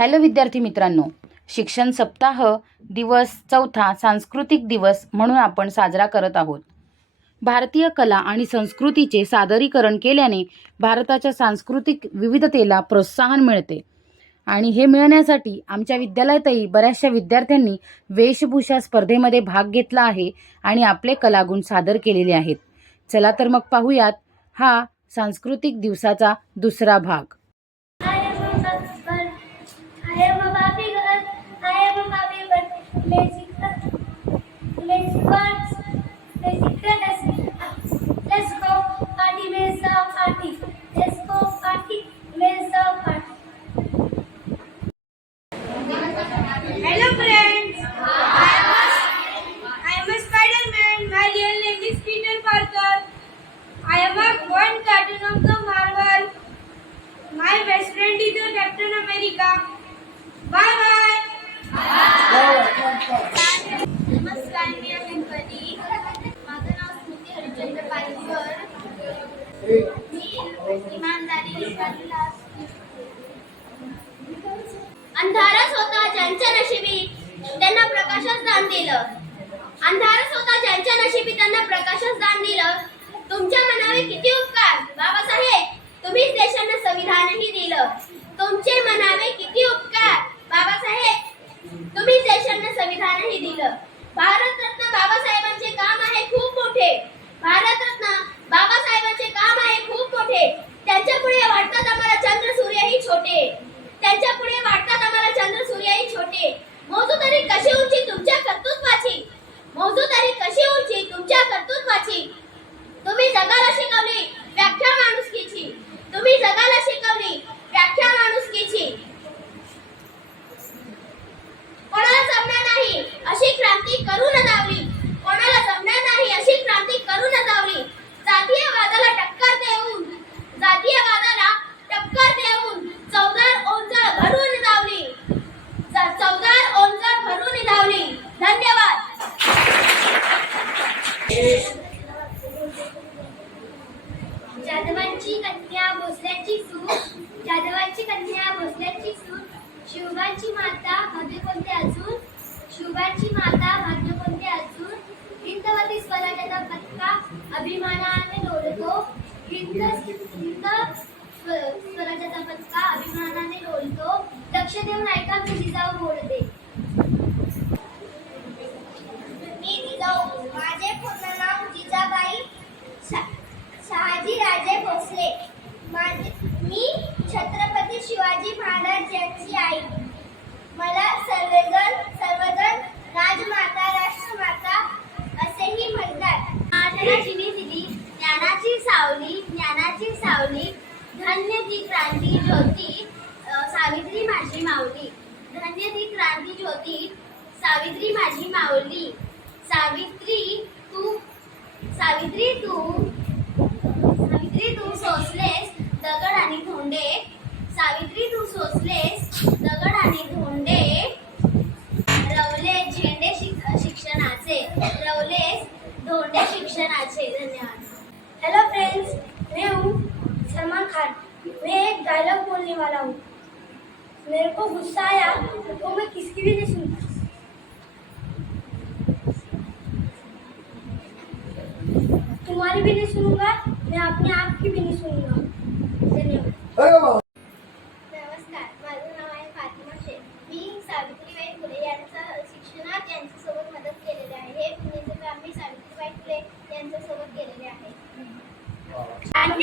Hello विद्यार्थी मित्रांनो शिक्षण सप्ताह दिवस चौथा सांस्कृतिक दिवस म्हणून आपण साजरा करत आहोत. भारतीय कला आणि संस्कृतीचे सादरीकरण केल्याने भारताच्या सांस्कृतिक विविधतेला प्रोत्साहन मिळते. आणि हे मिळण्यासाठी आमच्या विद्यालयातही बऱ्याचशा विद्यार्थ्यांनी वेशभूषा स्पर्धेमध्ये भाग घेतला आहे आणि आपले कलागुण सादर केलेले आहेत. चला तर मग पाहूयात हा सांस्कृतिक दिवसाचा दुसरा भाग. अमेरिका. Bye bye. नमस्कार मी गणपती माझं नाव स्मृती हरिचंद्र पालकर मी इमानदारी अंधारच होता ज्यांच्या नशिबी त्यांना प्रकाशच दान दिलं. अंधारच होता ज्यांच्या नशिबी त्यांना प्रकाशच दान दिलं. तुमच्या मनावे किती उपकार. बाबासाहेब तुम्हीच देशांना संविधानही दिलं. तुमचे मनावे किती उपकार. बाबासाहेब तुम्ही देशांना संविधानही दिलं. भारतरत्न बाबासाहेबांचे काम आहे खूप मोठे. भारतरत्न बाबासाहेबांचे काम आहे खूप मोठे. त्यांच्या पुढे वाटतात आम्हाला चंद्र सूर्यही छोटे. त्यांच्या पुढे वाटतात आम्हाला चंद्र सूर्यही छोटे. मोजू तरी कशी उंची तुमच्या कर्तृत्वाची? मोजू तरी कशी उंची तुमच्या कर्तृत्वाची? तुम्ही जगाला शिकवली व्याख्या माणुसकीची. तुम्ही जगाला शिकवली शुभाची माता भाग्य कोणते अजून? शुभाची माता भाग्य कोणते अजून? हिंदवती स्वराज्याचा पत्का अभिमानाने डोलतो हिंद हिंद स्वराज्याचा पत्का अभिमानाने डोलतो लक्ष देऊन ऐका मी जिजाऊ बोलते. मी जिजाऊ. माझे पूर्ण नाव जिजाबाई शहाजी राजे भोसले. माझे मी छत्रपती शिवाजी महाराज यांची आई. मला सर्वजण सर्वजण राजमाता राष्ट्रमाता असेही म्हणतात. माझ्या दिली ज्ञानाची सावली ज्ञानाची सावली. धन्य ती क्रांती ज्योती सावित्री माझी माऊली. धन्य ती क्रांती ज्योती सावित्री माझी माऊली. सावित्री तू सावित्री तू सावित्री तू सोसलेस दगड आणि धोंडे. सावित्री तू सोसलेस धोंडे शिक्षणाचे धन्यवाद। हेलो फ्रेंड्स मैं हूँ सलमान खान। मैं एक डायलॉग बोलने वाला हूँ। मेरे को गुस्सा आया तो मैं किसकी भी नहीं सुनता तुम्हारी भी नहीं सुनूँगा, मैं अपने आप की भी नहीं सुनूँगा। धन्यवाद।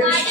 Good.